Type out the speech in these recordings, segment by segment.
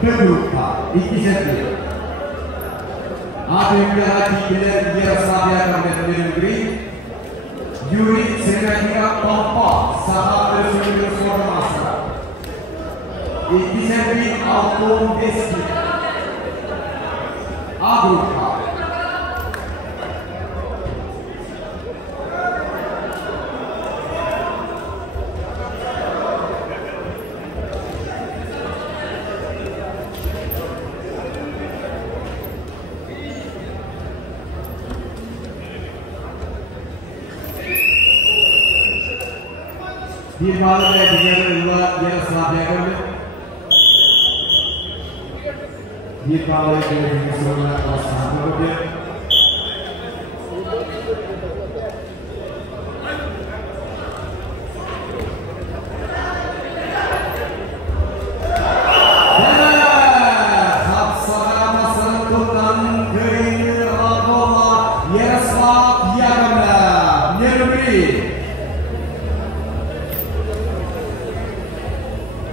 Berupa ikizeti Ademnya dibilang dia sahaja dan negeri Yuri Senadika Pompa sahabat dari suara masa ikizeti Alkom Deski Aguka Bir bağlamaya diğer yıllar yarı sahaya geldi. Bir bağlamaya diğer sorunlar başlandı bugün. Hapsara masanın tutan köyünü Rabboma yarı sahaya geldi. Nerbi.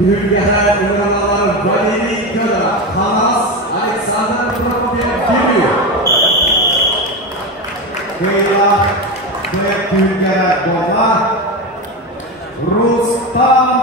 Hülya Ünlüler Valeri Köra Hanas Alexander Prokopyev geliyor. Hülya ve Hülya Boma Rustam